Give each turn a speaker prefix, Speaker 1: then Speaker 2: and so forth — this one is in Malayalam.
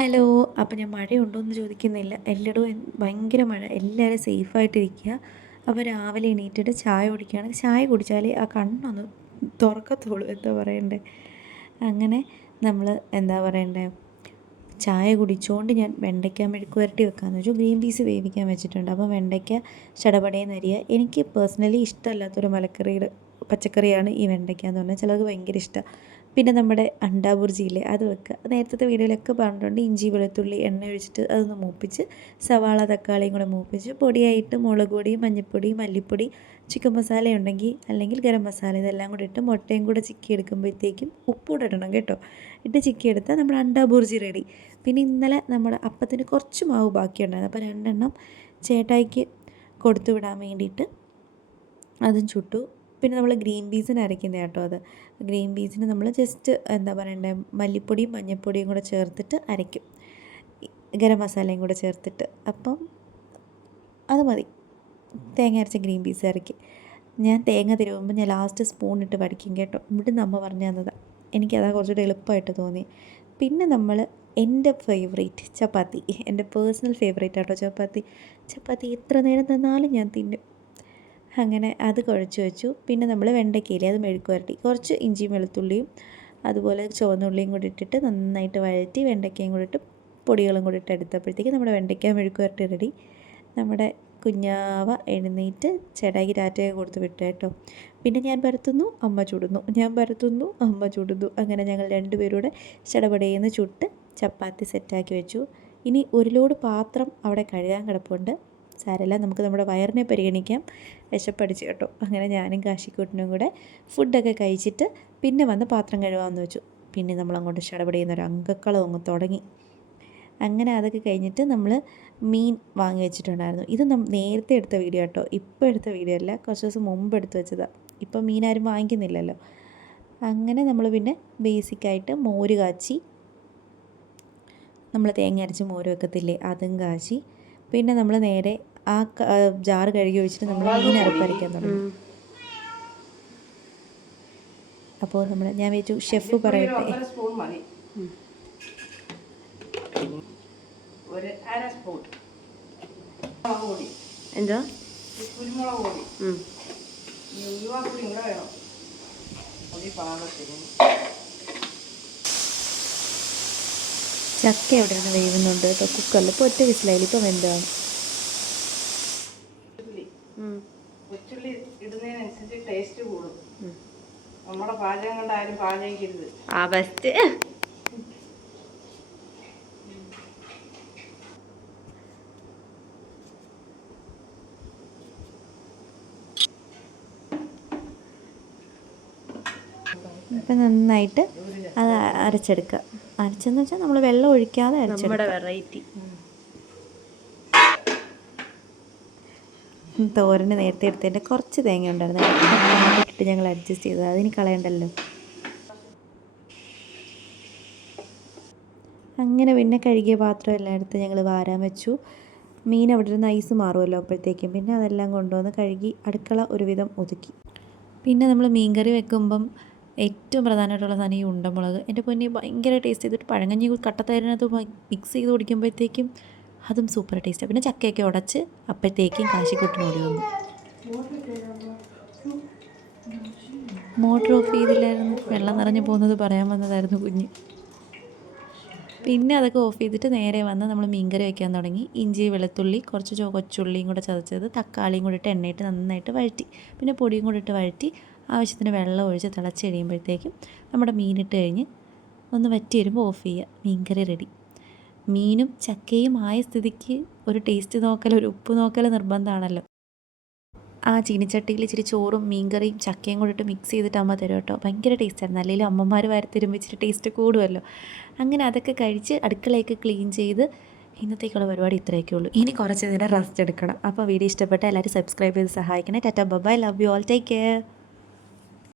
Speaker 1: അപ്പോൾ ഞാൻ മഴയുണ്ടോ എന്ന് ചോദിക്കുന്നില്ല എല്ലായിടവും ഭയങ്കര മഴ. എല്ലാവരും സേഫായിട്ടിരിക്കുക അപ്പോൾ രാവിലെ എണീറ്റിട്ട് ചായ കുടിക്കുകയാണ് ചായ കുടിച്ചാലേ ആ കണ്ണൊന്ന് തുറക്കത്തുള്ളൂ എന്താ പറയണ്ടേ? അങ്ങനെ നമ്മൾ എന്താ പറയണ്ടേ? ചായ കുടിച്ചുകൊണ്ട് ഞാൻ വെണ്ടയ്ക്ക മെഴുക്ക് പുരട്ടി വെക്കാമെന്ന് വെച്ചു. ഗ്രീൻ പീസ് വേവിക്കാൻ വെച്ചിട്ടുണ്ട്. അപ്പോൾ വെണ്ടയ്ക്ക ചടപടയെന്ന് അരിയുക എനിക്ക് പേഴ്സണലി ഇഷ്ടമല്ലാത്തൊരു മലക്കറിയുടെ പച്ചക്കറിയാണ് ഈ വെണ്ടയ്ക്ക എന്ന് പറഞ്ഞാൽ ചിലർക്ക് ഭയങ്കര ഇഷ്ടമാണ് പിന്നെ നമ്മുടെ അണ്ടാബുർജിയില്ലേ അത് വെക്കുക. നേരത്തെ വീഡിയോയിലൊക്കെ പറഞ്ഞിട്ടുണ്ട് ഇഞ്ചി വെളുത്തുള്ളി എണ്ണ ഒഴിച്ചിട്ട് അതൊന്ന് മൂപ്പിച്ച് സവാള തക്കാളിയും കൂടെ മൂപ്പിച്ച് പൊടിയായിട്ട് മുളക് പൊടി മഞ്ഞൾപ്പൊടി മല്ലിപ്പൊടി ചിക്കൻ മസാല ഉണ്ടെങ്കിൽ അല്ലെങ്കിൽ ഗരം മസാല ഇതെല്ലാം കൂടി ഇട്ട് മുട്ടയും കൂടെ ചിക്കി എടുക്കുമ്പോഴത്തേക്കും ഉപ്പൂടെ ഇടണം കേട്ടോ. ഇട്ട് ചിക്കി എടുത്താൽ നമ്മുടെ അണ്ടാബുർജി റെഡി. പിന്നെ ഇന്നലെ നമ്മുടെ അപ്പത്തിന് കുറച്ച് മാവ് ബാക്കിയുണ്ടായിരുന്നു. അപ്പോൾ രണ്ടെണ്ണം ചേട്ടായിക്ക് കൊടുത്തു വിടാൻ വേണ്ടിയിട്ട് അതും ചുട്ടു. പിന്നെ നമ്മൾ ഗ്രീൻ പീസിന് അരയ്ക്കുന്നത് കേട്ടോ അത്. ഗ്രീൻ പീസിന് നമ്മൾ ജസ്റ്റ് എന്താ പറയണ്ടേ മല്ലിപ്പൊടിയും മഞ്ഞൾപ്പൊടിയും കൂടെ ചേർത്തിട്ട് അരയ്ക്കും. ഗരം മസാലയും കൂടെ ചേർത്തിട്ട്. അപ്പം അത് മതി. തേങ്ങ അരച്ച ഗ്രീൻ പീസ് ഇറക്കി ഞാൻ തേങ്ങ തിരുവുമ്പോൾ ഞാൻ ലാസ്റ്റ് സ്പൂൺ ഇട്ട് പഠിക്കും കേട്ടോ. ഇവിടുന്ന് അമ്മ പറഞ്ഞു തന്നതാണ് എനിക്കതാ കുറച്ചുകൂടെ എളുപ്പമായിട്ട് തോന്നി. പിന്നെ നമ്മൾ എന്റെ ഫേവറേറ്റ് ചപ്പാത്തി. എന്റെ പേഴ്സണൽ ഫേവറേറ്റ് ആട്ടോ ചപ്പാത്തി. ചപ്പാത്തി എത്ര നേരം തന്നാലും ഞാൻ തിന്നും. അങ്ങനെ അത് കുഴച്ച് വെച്ചു. പിന്നെ നമ്മൾ വെണ്ടയ്ക്കയില്ലേ അത് മെഴുക്ക് വരട്ടി കുറച്ച് ഇഞ്ചിയും വെളുത്തുള്ളിയും അതുപോലെ ചുവന്നുള്ളിയും കൂടി ഇട്ടിട്ട് നന്നായിട്ട് വഴറ്റി വെണ്ടയ്ക്കയും കൂടി ഇട്ട് പൊടികളും കൂടി ഇട്ട് എടുത്തപ്പോഴത്തേക്ക് നമ്മുടെ വെണ്ടയ്ക്ക മെഴുക്ക് വരട്ടി റെഡി നമ്മുടെ കുഞ്ഞാവ എഴുന്നേറ്റ് ചേട്ടായിക്ക് രാറ്റയൊക്കെ കൊടുത്ത് വിട്ടു കേട്ടോ. പിന്നെ ഞാൻ പരത്തുന്നു അമ്മ ചുടുന്നു. ഞാൻ പരത്തുന്നു അമ്മ ചുടുന്നു. അങ്ങനെ ഞങ്ങൾ രണ്ടുപേരൂടെ ചടപടയെന്ന് ചുട്ട് ചപ്പാത്തി സെറ്റാക്കി വെച്ചു. ഇനി ഒരു ലോഡ് പാത്രം അവിടെ കഴുകാൻ കിടപ്പുണ്ട്. സാരല്ല നമുക്ക് നമ്മുടെ വയറിനെ പരിഗണിക്കാം. വിശപ്പടിച്ച് കേട്ടോ. അങ്ങനെ ഞാനും കാശിക്കൂട്ടിനും കൂടെ ഫുഡൊക്കെ കഴിച്ചിട്ട് പിന്നെ വന്ന് പാത്രം കഴുകാമെന്ന് വെച്ചു. പിന്നെ നമ്മൾ അങ്ങോട്ട് ചെയ്യുന്ന ഒരു അങ്കക്കളം അങ്ങ് തുടങ്ങി. അങ്ങനെ അതൊക്കെ കഴിഞ്ഞിട്ട് നമ്മൾ മീൻ വാങ്ങി വെച്ചിട്ടുണ്ടായിരുന്നു. ഇത് നേരത്തെ എടുത്ത വീഡിയോ കേട്ടോ. ഇപ്പോൾ എടുത്ത വീഡിയോ അല്ല. കുറച്ച് ദിവസം മുമ്പ് എടുത്ത് വെച്ചതാണ് ഇപ്പം മീൻ ആരും വാങ്ങിക്കുന്നില്ലല്ലോ. അങ്ങനെ നമ്മൾ പിന്നെ ബേസിക്കായിട്ട് മോര് കാച്ചി. നമ്മൾ തേങ്ങ അരച്ച് മോര് വെക്കത്തില്ലേ? അതും കാച്ചി. പിന്നെ നമ്മൾ നേരെ ആ ജാറ് കഴുകി ഒഴിച്ചിട്ട് നമ്മൾ മീൻ അരപ്പരയ്ക്കാൻ തുടങ്ങി. അപ്പോൾ നമ്മൾ ഞാൻ വെച്ചു ഷെഫ് പറയട്ടെ.
Speaker 2: ഒരു അര സ്പൂൺ
Speaker 3: എന്താ?
Speaker 2: കുരുമുളക് പൊടി. കൂടെ വേണം. പാകത്തിന്.
Speaker 1: ചക്ക എവിടെ നിന്ന് വേവുന്നുണ്ട്? കേട്ടോ കുക്കറിൽ ഇപ്പോൾ ഒറ്റ വിസിലായാലും ഇപ്പം വെന്താണ്
Speaker 2: കൊച്ചുള്ളി കൊച്ചുള്ളി ഇടുന്നതിനനുസരിച്ച് ടേസ്റ്റ് കൂടും. നമ്മുടെ പാചകം കൊണ്ടാരും പാചകിക്കരുത്.
Speaker 3: ആ ബെസ്റ്റ്
Speaker 1: ഇപ്പം നന്നായിട്ട് അത് അരച്ചെടുക്കുക. അരച്ചെന്ന് വെച്ചാൽ നമ്മൾ വെള്ളം ഒഴിക്കാതെ അരച്ചെടുക്കുക. തോരന് നേരത്തെ എടുത്തതിന്റെ കുറച്ച് തേങ്ങ ഉണ്ടായിരുന്നു. ഇട്ടിട്ട് ഞങ്ങൾ അഡ്ജസ്റ്റ് ചെയ്തത്. അതിന് കളയണ്ടല്ലോ. അങ്ങനെ പിന്നെ കഴുകിയ പാത്രം എല്ലാം എടുത്ത് ഞങ്ങൾ വാരാൻ വെച്ചു. മീൻ അവിടെ ഇരുന്ന് ഐസ് മാറുമല്ലോ അപ്പോഴത്തേക്കും. പിന്നെ അതെല്ലാം കൊണ്ടുവന്ന് കഴുകി അടുക്കള ഒരുവിധം ഒതുക്കി. പിന്നെ നമ്മൾ മീൻ കറി വെക്കുമ്പം ഏറ്റവും പ്രധാനമായിട്ടുള്ള സാധനം ഈ ഉണ്ടമുളക്. എന്റെ പൊന്നി ഭയങ്കര ടേസ്റ്റ് ചെയ്തിട്ട് പഴങ്കഞ്ഞി കട്ടത്തൈരിനകത്ത് മിക്സ് ചെയ്ത് കുടിക്കുമ്പോഴത്തേക്കും അതും സൂപ്പർ ടേസ്റ്റാണ് പിന്നെ ചക്കയൊക്കെ ഉടച്ച് അപ്പോഴത്തേക്കും കാശിക്കുട്ടിനോടി വന്നു. മോട്ടർ ഓഫ് ചെയ്തില്ലായിരുന്നു. വെള്ളം നിറഞ്ഞു പോകുന്നത് പറയാൻ വന്നതായിരുന്നു കുഞ്ഞ്. പിന്നെ അതൊക്കെ ഓഫ് ചെയ്തിട്ട് നേരെ വന്ന് നമ്മൾ മീൻകറി വയ്ക്കാൻ തുടങ്ങി. ഇഞ്ചി വെളുത്തുള്ളി കുറച്ച് കൊച്ചുള്ളിയും കൂടെ ചതച്ചത് തക്കാളിയും കൂടി ഇട്ട് എണ്ണയിട്ട് നന്നായിട്ട് വഴറ്റി. പിന്നെ പൊടിയും കൂടി ഇട്ട് വഴറ്റി ആവശ്യത്തിന് വെള്ളം ഒഴിച്ച് തിളച്ച് കഴിയുമ്പോഴത്തേക്കും നമ്മുടെ മീനിട്ട് കഴിഞ്ഞ് ഒന്ന് വറ്റി വരുമ്പോൾ ഓഫ് ചെയ്യുക. മീൻകറി റെഡി മീനും ചക്കയും ആയ സ്ഥിതിക്ക് ഒരു ടേസ്റ്റ് നോക്കൽ ഒരു ഉപ്പ് നോക്കൽ നിർബന്ധമാണല്ലോ. ആ ചീനിച്ചട്ടിയിൽ ഇച്ചിരി ചോറും മീൻകറിയും ചക്കയും കൂടിയിട്ട് മിക്സ് ചെയ്തിട്ട് അമ്മ തരും കേട്ടോ. ഭയങ്കര ടേസ്റ്റായിരുന്നു അല്ലെങ്കിൽ അമ്മമാർ വാരി തരുമ്പോൾ ഇച്ചിരി ടേസ്റ്റ് കൂടുമല്ലോ. അങ്ങനെ അതൊക്കെ കഴിച്ച് അടുക്കളയൊക്കെ ക്ലീൻ ചെയ്ത് ഇന്നത്തേക്കുള്ള പരിപാടി ഇത്രയൊക്കെ ഉള്ളൂ. ഇനി കുറച്ച് നേരം റെസ്റ്റ് എടുക്കണം. അപ്പോൾ വീഡിയോ ഇഷ്ടപ്പെട്ട എല്ലാവരും സബ്സ്ക്രൈബ് ചെയ്ത് സഹായിക്കണേ. Tata bye love you all take care